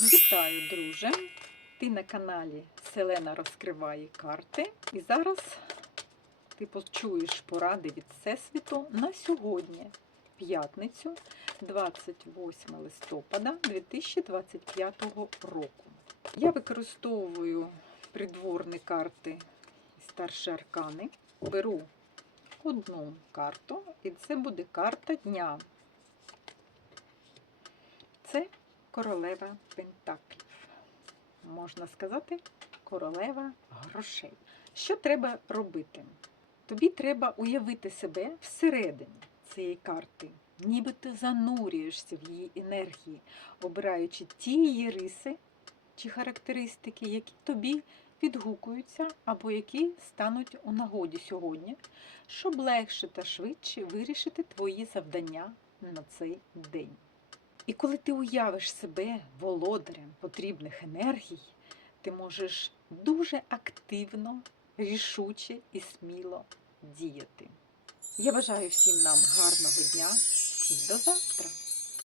Вітаю, друже! Ти на каналі Селена розкриває карти. І зараз ти почуєш поради від Всесвіту на сьогодні, п'ятницю, 28 листопада 2025 року. Я використовую придворні карти старші аркани. Беру одну карту, і це буде карта дня. Це королева Пентаклів. Можна сказати, королева грошей. Що треба робити? Тобі треба уявити себе всередині цієї карти, ніби ти занурюєшся в її енергії, обираючи ті її риси чи характеристики, які тобі відгукуються або які стануть у нагоді сьогодні, щоб легше та швидше вирішити твої завдання на цей день. І коли ти уявиш себе володарем потрібних енергій, ти можеш дуже активно, рішуче і сміло діяти. Я бажаю всім нам гарного дня і до завтра!